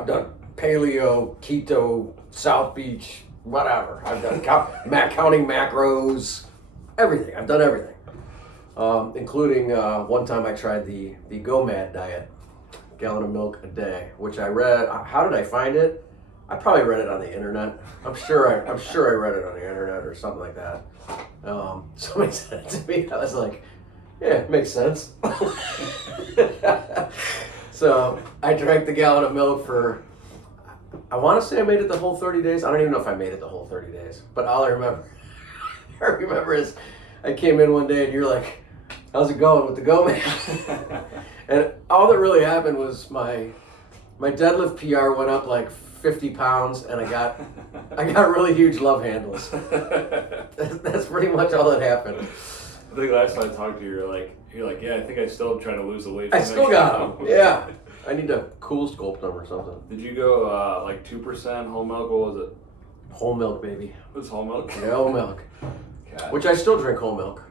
I've done paleo, keto, South Beach, whatever. I've done counting macros, everything. I've done everything. Including one time I tried the Go Mad diet, gallon of milk a day, which I read. How did I find it? I probably read it on the internet. I'm sure I read it on the internet or something like that. Somebody said it to me. I was like, yeah, it makes sense. So I drank the gallon of milk for, I want to say I made it the whole 30 days. I don't even know if I made it the whole 30 days. But all I remember is I came in one day and you're like, how's it going with the Go Man? And all that really happened was my deadlift PR went up like 50 pounds and I got really huge love handles. That's pretty much all that happened. I think last time I talked to you, you're like, yeah, I think I still trying to lose the weight. I still got them. Yeah. I need to cool sculpt them or something. Did you go like 2% whole milk? What was it? Whole milk, baby. It was whole milk? Yeah, whole milk. God. Which I still drink whole milk.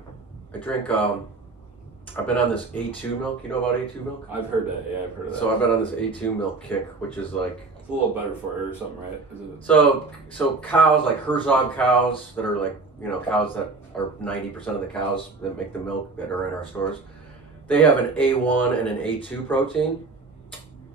I drink, I've been on this A2 milk. You know about A2 milk? I've heard that. Yeah, I've heard of that. So I've been on this A2 milk kick, which is like... It's a little better for her or something, right? Is it? So cows, like Herzog cows that are like, cows that are 90% of the cows that make the milk that are in our stores, they have an A1 and an A2 protein.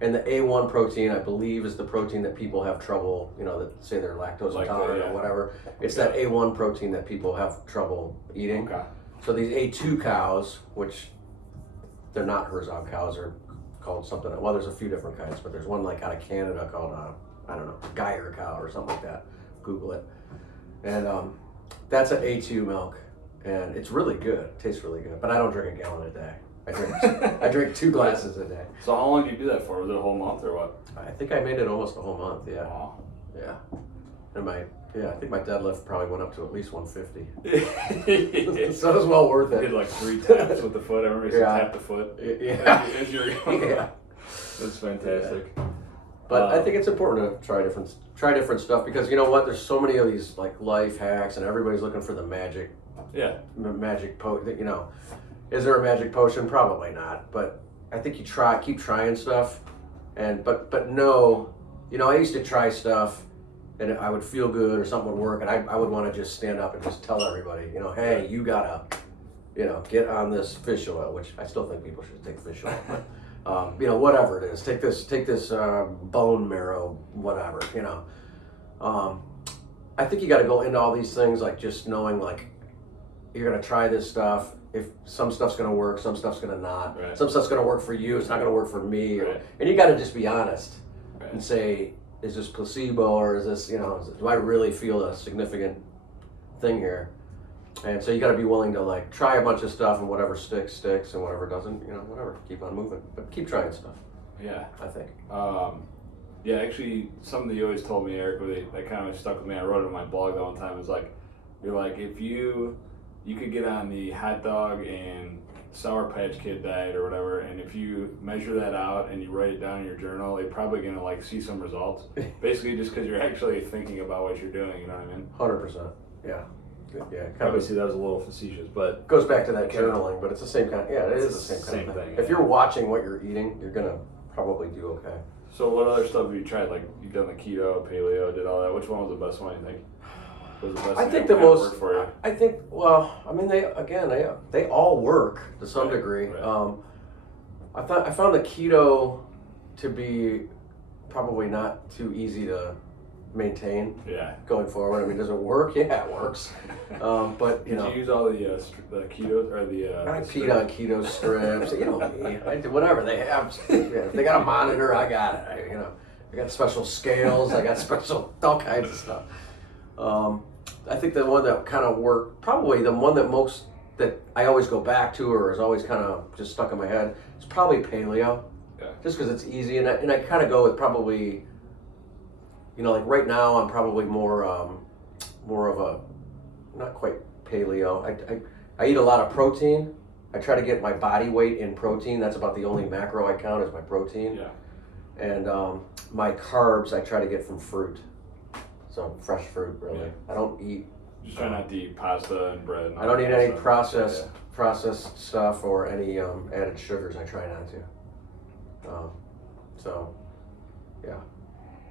And the A1 protein, I believe, is the protein that people have trouble, that say they're lactose intolerant or whatever. It's that A1 protein that people have trouble eating. Okay. So these A2 cows, which they're not Herzog cows, are called something. Well, there's a few different kinds, but there's one like out of Canada called, I don't know, Geyer cow or something like that. Google it. And that's an A2 milk, and it's really good. It tastes really good, but I don't drink a gallon a day. I drink 2 glasses a day. So how long did you do that for? Was it a whole month or what? I think I made it almost a whole month. Yeah. Wow. Yeah. And I think my deadlift probably went up to at least 150. So it was well worth You it. did like 3 taps with the foot. I remember you said tap the foot. Yeah. As you were going. Yeah. That's fantastic. Yeah. But I think it's important to try different stuff because you know what? There's so many of these like life hacks, and everybody's looking for the magic. Yeah. Magic potion. Is there a magic potion? Probably not. But I think you keep trying stuff, but no. I used to try stuff, and I would feel good or something would work, and I would want to just stand up and just tell everybody, hey, you gotta, get on this fish oil, which I still think people should take fish oil. But, whatever it is, take this bone marrow, whatever, I think you got to go into all these things like just knowing like you're gonna try this stuff. If some stuff's gonna work, some stuff's gonna not. Right. Some stuff's gonna work for you. It's not gonna work for me. Right. And you got to just be honest Right. and say, is this placebo or is this, do I really feel a significant thing here? And so you got to be willing to like try a bunch of stuff, and whatever sticks, and whatever doesn't, whatever. Keep on moving, but keep trying stuff. Yeah. I think. Yeah, actually, something that you always told me, Eric, that kind of stuck with me. I wrote it on my blog that one time. Is like, you're like, if you could get on the hot dog and Sour Patch Kid diet or whatever, and if you measure that out and you write it down in your journal, you're probably gonna like see some results. Basically, just because you're actually thinking about what you're doing. You know what I mean? 100%. Yeah. Yeah. Obviously, that was a little facetious, but goes back to that journaling, but it's the same kind. Yeah, it is the same kind of thing. If you're watching what you're eating, you're gonna probably do okay. So what other stuff have you tried? Like you've done the keto, paleo, did all that. Which one was the best one? You think? Was the best I thing think that the kinda most. worked for you? I think. Well, I mean, they all work to some degree. Right. I found the keto to be probably not too easy to maintain. Yeah. Going forward, I mean, does it work? Yeah, it works. But Did you use all the keto or the? I peed on keto strips. Me. I did whatever they have. If they got a monitor, I got it. I got special scales. I got all kinds of stuff. I think the one that kind of worked, probably the one that I always go back to, or is always kind of just stuck in my head, is probably paleo. Yeah. Just because it's easy, and I kind of go with probably. Like right now, I'm probably more of a, not quite paleo. I eat a lot of protein. I try to get my body weight in protein. That's about the only macro I count is my protein. Yeah. And my carbs I try to get from fruit. So fresh fruit, really. Yeah. I don't eat. Just try not to eat pasta and bread. And I don't eat any stuff. processed stuff or any added sugars. I try not to. So, yeah.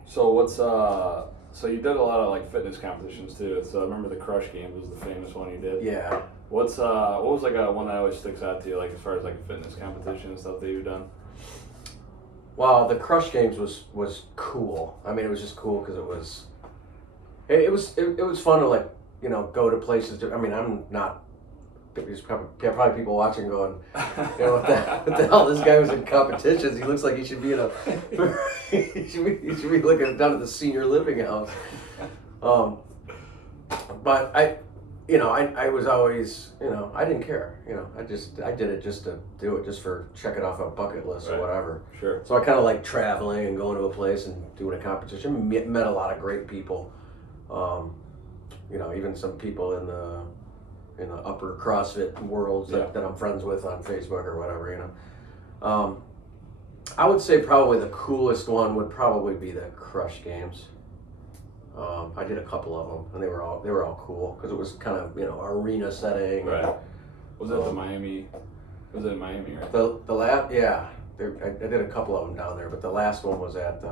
So what's so you did a lot of like fitness competitions too. So I remember the Crush Games was the famous one you did. Yeah. What was like a one that always sticks out to you, like as far as like fitness competition and stuff that you've done? Well, the Crush Games was cool. I mean, it was just cool because it was fun to like, you know, go to places. I mean, I'm not. There's probably people watching going, you know, what the hell? This guy was in competitions. He looks like he should be in a. he should be looking down at the senior living house. But I was always, you know, I didn't care. You know, I did it just to do it, just for check it off a bucket list or whatever. Sure. So I kind of like traveling and going to a place and doing a competition. Met a lot of great people. You know, even some people in the upper CrossFit worlds that I'm friends with on Facebook or whatever. You know, I would say probably the coolest one would probably be the Crush Games. I did a couple of them, and they were all cool because it was kind of, you know, arena setting. Right. Was it the Miami? Was it in Miami? Right. The last, yeah, I did a couple of them down there, but the last one was at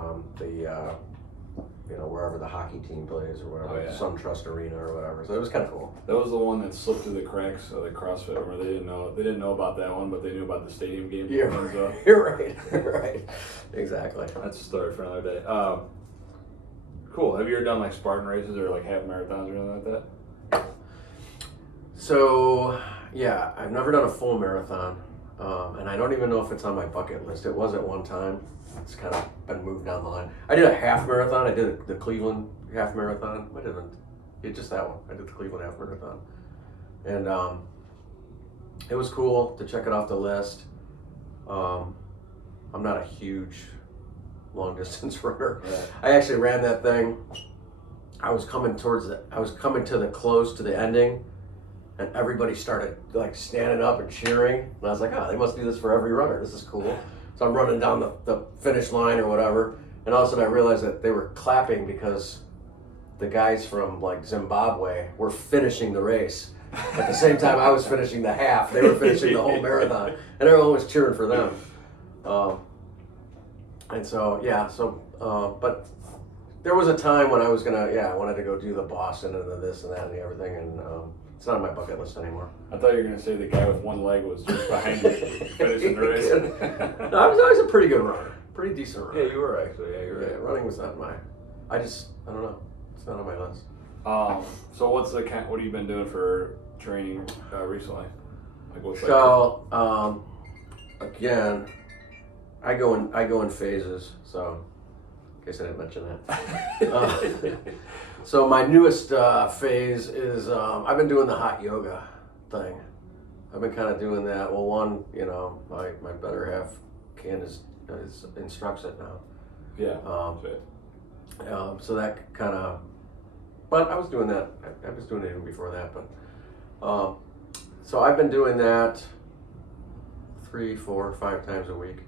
you know, wherever the hockey team plays or whatever, SunTrust Arena or whatever. So it was kind of cool. That was the one that slipped through the cracks of the CrossFit, where they didn't know about that one, but they knew about the stadium game. Yeah, you're right. Right. Exactly. That's a story for another day. Cool. Have you ever done like Spartan races or like half marathons or anything like that? So yeah, I've never done a full marathon, and I don't even know if it's on my bucket list. It was at one time. It's kind of been moved down the line. I did a half marathon. I did the Cleveland half marathon. I didn't. Just that one. I did the Cleveland half marathon, and it was cool to check it off the list. I'm not a huge long distance runner. Right. I actually ran that thing. I was coming to the close to the ending, and everybody started like standing up and cheering. And I was like, oh, they must do this for every runner. This is cool. So I'm running down the finish line or whatever, and all of a sudden I realized that they were clapping because the guys from like Zimbabwe were finishing the race. At the same time I was finishing the half, they were finishing the whole marathon, and everyone was cheering for them. And so, yeah, but there was a time when I wanted to go do the Boston and the this and that and the everything, and it's not on my bucket list anymore. I thought you were going to say the guy with one leg was just behind you finishing the race. No, I was always a pretty good runner. Pretty decent runner. Yeah, you were actually. Yeah, you were. Yeah, running was not I don't know. It's not on my list. So what have you been doing for training recently? Like what's again, I go in phases, so in case I didn't mention that. So my newest phase is I've been doing the hot yoga thing. I've been kind of doing that. Well, one, you know, my better half instructs it now. Yeah. So that kind of, but I was doing that. I was doing it even before that, but so I've been doing that 3, 4, 5 times a week.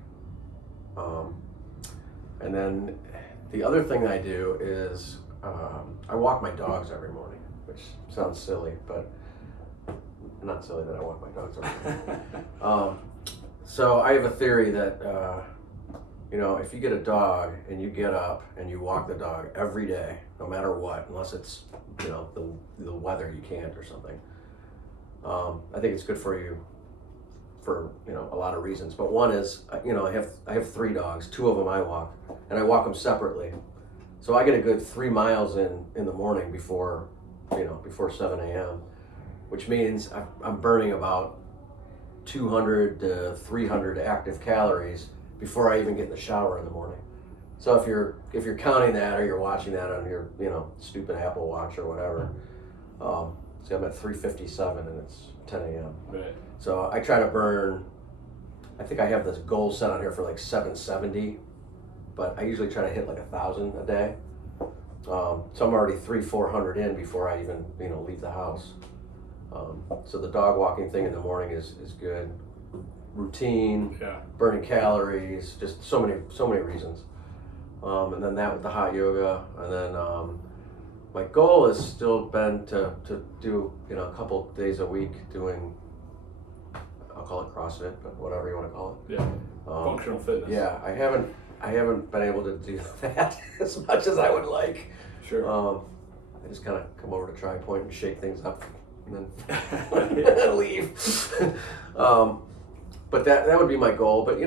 And then the other thing I do is I walk my dogs every morning, which sounds silly, but not silly that I walk my dogs every morning. So I have a theory that you know, if you get a dog and you get up and you walk the dog every day, no matter what, unless it's, you know, the weather you can't or something, I think it's good for you for, you know, a lot of reasons. But one is, you know, I have 3 dogs. 2 of them I walk, and I walk them separately. So I get a good 3 miles in the morning before 7 a.m., which means I'm burning about 200 to 300 active calories before I even get in the shower in the morning. So if you're counting that, or you're watching that on your, you know, stupid Apple Watch or whatever, see, I'm at 3:57 and it's 10 a.m. Right. So I try to burn, I think I have this goal set on here for like 770, but I usually try to hit like 1,000 a day. So I'm already 300-400 in before I even, you know, leave the house. So the dog walking thing in the morning is good. Routine, burning calories, just so many reasons. And then that with the hot yoga, and then my goal has still been to do, you know, a couple days a week doing, I'll call it CrossFit, but whatever you want to call it. Yeah. Functional fitness. Yeah, I haven't been able to do that as much as I would like. Sure. I just kind of come over to Tri Point and shake things up and then leave. But that would be my goal. But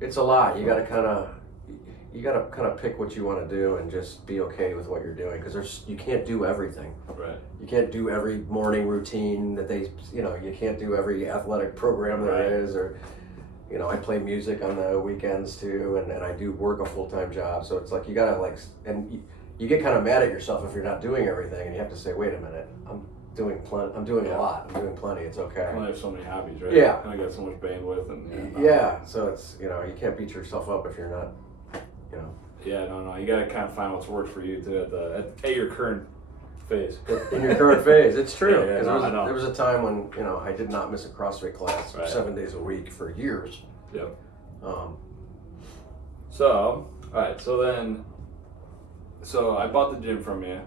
it's a lot. You got to kind of pick what you want to do and just be okay with what you're doing, because you can't do everything. Right. You can't do every morning routine that you can't do every athletic program there is, or I play music on the weekends too, and I do work a full-time job. So it's like you gotta you get kind of mad at yourself if you're not doing everything, and you have to say, wait a minute, I'm doing a lot. I'm doing plenty. It's okay. I only have so many hobbies, right? Yeah. And I got so much bandwidth, and yeah. So it's you can't beat yourself up if you're not, Yeah, no. You gotta kind of find what's worked for you too at your current phase. In your current phase, it's true. Yeah, there was a time when I did not miss a CrossFit class 7 days a week for years. Yep. So, all right. So I bought the gym from you,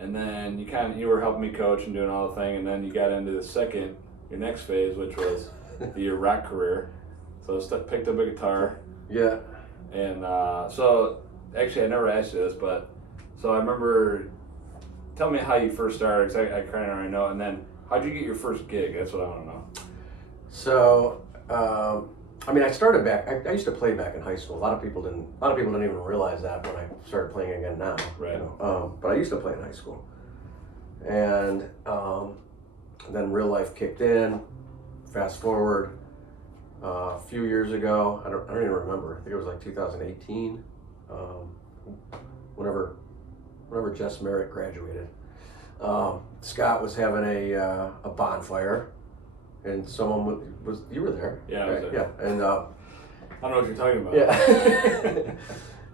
and then you were helping me coach and doing all the thing, and then you got into your next phase, which was the Erock career. So I picked up a guitar. Yeah. And so actually I never asked you this, but so I remember. Tell me how you first started, because I kind of already know, and then how'd you get your first gig? That's what I want to know. So, I started back. I used to play back in high school. A lot of people didn't even realize that when I started playing again now. Right. But I used to play in high school, and then real life kicked in. Fast forward a few years ago. I don't even remember. I think it was like 2018. Whenever Jess Merritt graduated, Scott was having a bonfire, and someone was you were there? Yeah, I was there. Yeah, and I don't know what you're talking about.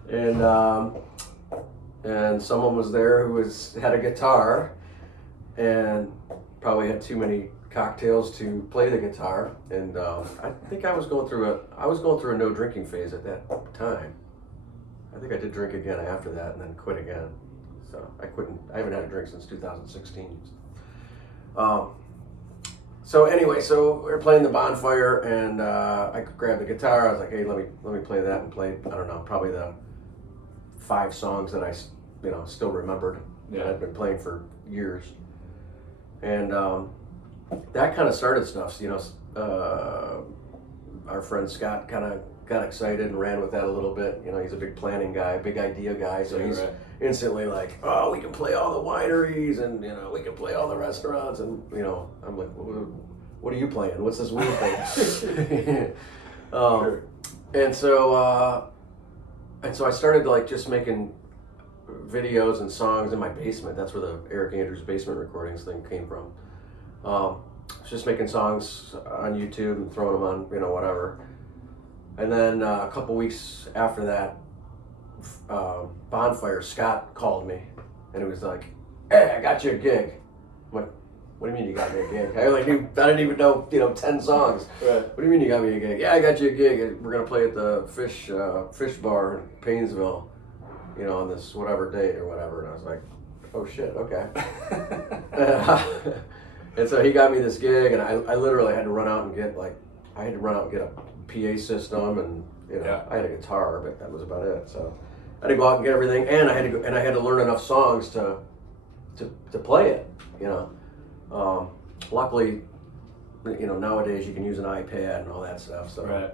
Yeah, and someone was there who had a guitar, and probably had too many cocktails to play the guitar, and I think I was going through a no drinking phase at that time. I think I did drink again after that, and then quit again. So I haven't had a drink since 2016. So anyway, so we were playing the bonfire, and I grabbed the guitar. I was like, hey, let me play that, and played, I don't know, probably the 5 songs that I still remembered that I'd been playing for years. And that kind of started stuff. Our friend Scott kind of got excited and ran with that a little bit. He's a big planning guy, big idea guy, so he's instantly like, oh, we can play all the wineries, and we can play all the restaurants, and I'm like, what are you playing? What's this weird thing? Sure. And so I started just making videos and songs in my basement. That's where the Eric Andrews basement recordings thing came from. Just making songs on YouTube and throwing them on, whatever. And then a couple weeks after that bonfire, Scott called me, and it was like, hey, I got you a gig. I'm like, what do you mean you got me a gig? I didn't even know 10 songs. Right. What do you mean you got me a gig? Yeah, I got you a gig. We're gonna play at the fish bar in Paynesville, on this whatever date or whatever. And I was like, oh shit, okay. And so he got me this gig, and I literally had to run out and get a PA system, and I had a guitar, but that was about it. So I had to go out and get everything, and I had to learn enough songs to play it. Luckily, nowadays you can use an iPad and all that stuff. So, right.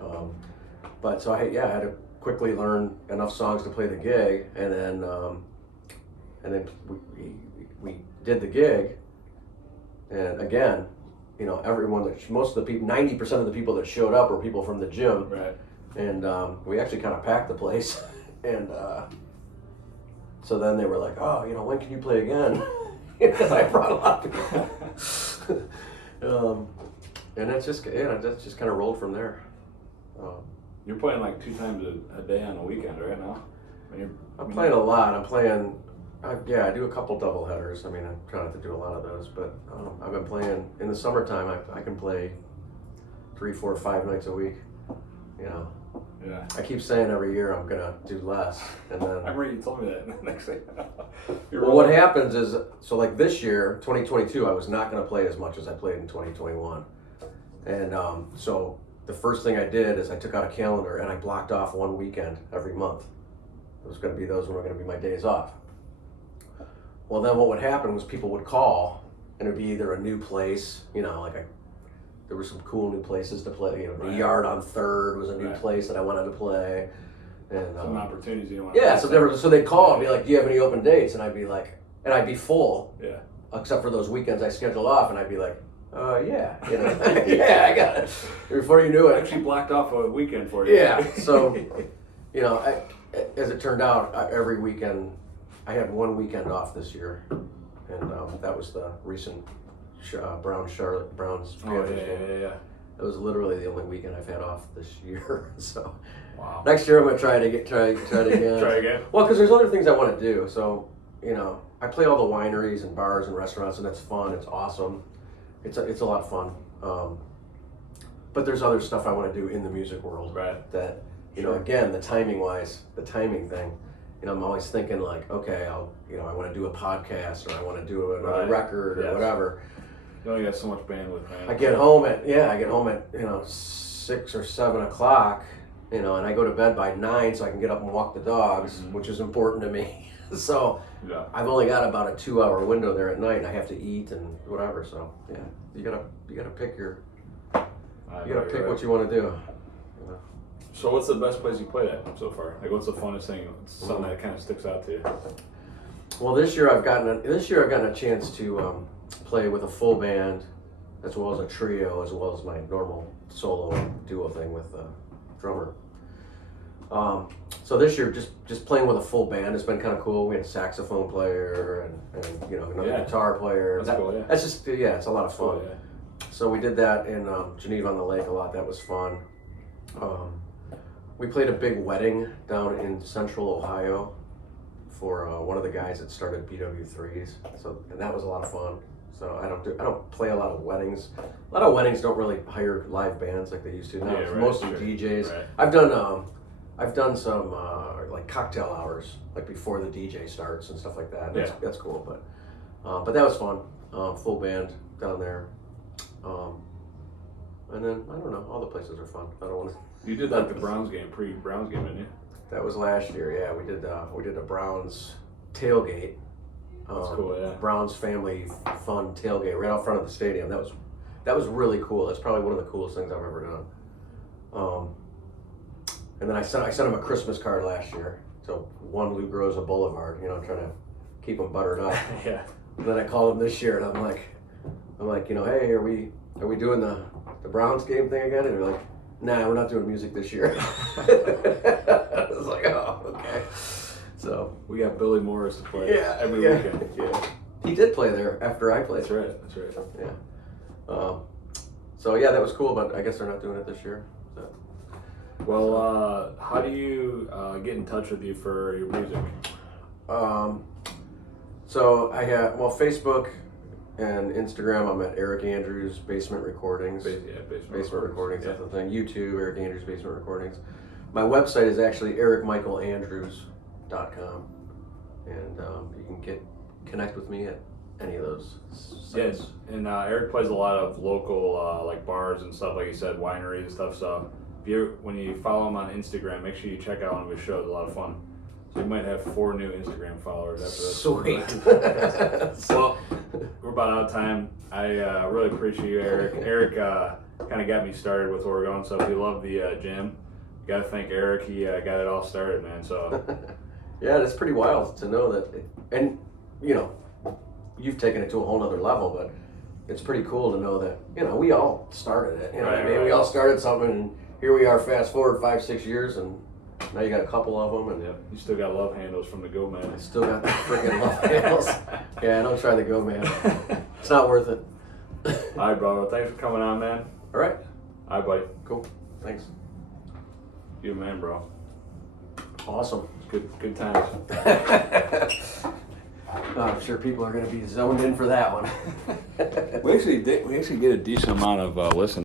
But so I had to quickly learn enough songs to play the gig, and then we did the gig, and again, most of the people, 90% of the people that showed up were people from the gym, right? And we actually kind of packed the place, and so then they were like, oh, when can you play again? Because I brought a lot of people. And that's just kind of rolled from there. You're playing like 2 times a day on a weekend right now. I'm playing a lot. I do a couple double headers. I try not to do a lot of those, but I've been playing in the summertime. I can play 3, 4, 5 nights a week. Yeah. I keep saying every year I'm gonna do less, and then I remember you told me that. Next thing. Well, what happens is, so like this year, 2022, I was not gonna play as much as I played in 2021, and so the first thing I did is I took out a calendar and I blocked off one weekend every month. It was going to be those were going to be my days off. Well, then what would happen was people would call, and it would be either a new place, there were some cool new places to play. The Yard on 3rd was a new place that I wanted to play. And some opportunities you want. Yeah, so they'd call and be like, "Do you have any open dates?" And I'd be like, and I'd be full. Yeah. Except for those weekends I scheduled off, and I'd be like, yeah, yeah, I got it. Before you knew it, I actually blocked off a weekend for you. Yeah. So, as it turned out, every weekend I had one weekend off this year, and that was the recent Browns Panthers game. Yeah. It was literally the only weekend I've had off this year. So, wow. Next year I'm gonna try it again. Try again. Well, because there's other things I want to do. So, I play all the wineries and bars and restaurants, and that's fun. It's awesome. It's a lot of fun. But there's other stuff I want to do in the music world. Right. That again, the timing thing. I'm always thinking like, okay, I want to do a podcast, or I want to do another record, or whatever. You only got so much bandwidth, man. I get home at 6 or 7 o'clock, and I go to bed by 9 so I can get up and walk the dogs, which is important to me. So I've only got about a 2-hour window there at night, and I have to eat and whatever. So yeah, you gotta pick what you want to do. So what's the best place you played at so far? Like, what's the funnest thing? Something that kind of sticks out to you? Well, this year I've gotten a chance to play with a full band, as well as a trio, as well as my normal solo duo thing with a drummer. So this year, just playing with a full band has been kind of cool. We had a saxophone player and another guitar player. That's cool. Yeah. That's just it's a lot of fun. Cool, yeah. So we did that in Geneva on the Lake a lot. That was fun. We played a big wedding down in Central Ohio for one of the guys that started BW3s. And that was a lot of fun. So I don't play a lot of weddings. A lot of weddings don't really hire live bands like they used to. Now it's mostly DJs. Right. I've done some like cocktail hours, like before the DJ starts and stuff like that. That's cool, but that was fun. Full band down there, and then I don't know. All the places are fun. I don't want to. You did like the Browns game, pre-Browns game, didn't you? That was last year. Yeah, we did a Browns tailgate. That's cool. Yeah. Browns family fun tailgate right out front of the stadium. That was really cool. That's probably one of the coolest things I've ever done. And then I sent him a Christmas card last year. So 1 Lou Groza Boulevard, trying to keep him buttered up. Yeah. And then I called him this year, and I'm like, hey, are we doing the Browns game thing again? And they're like, nah, we're not doing music this year. I was like, oh, okay. So we got Billy Morris to play every weekend. Yeah. He did play there after I played. That's right. Yeah. So yeah, that was cool, but I guess they're not doing it this year. So. Well, how do you get in touch with you for your music? So I have Facebook and Instagram. I'm at Erock Andrews Basement Recordings. Basement Recordings. That's the thing. YouTube, Erock Andrews Basement Recordings. My website is actually erickmichaelandrews.com, and you can connect with me at any of those sites. Yes, and Eric plays a lot of local like bars and stuff, like you said, wineries and stuff. So when you follow him on Instagram, make sure you check out one of his shows. A lot of fun. So you might have 4 new Instagram followers after this. Sweet. Well, we're about out of time. I really appreciate you, Eric. Eric kind of got me started with where we're going. So if you love the gym, you got to thank Eric. He got it all started, man. So yeah, it's pretty wild to know that. And you've taken it to a whole nother level, but it's pretty cool to know that we all started it. What I mean? Right. We all started something, and here we are. Fast forward 5-6 years, and now you got a couple of them, and you still got love handles from the Go Man. I still got the freaking love handles. Yeah, don't try the Go Man. It's not worth it. All right, brother. Thanks for coming on, man. All right. All right, buddy. Cool. Thanks. You a man, bro. Awesome. Good times. I'm sure people are going to be zoned in for that one. we actually get a decent amount of listen.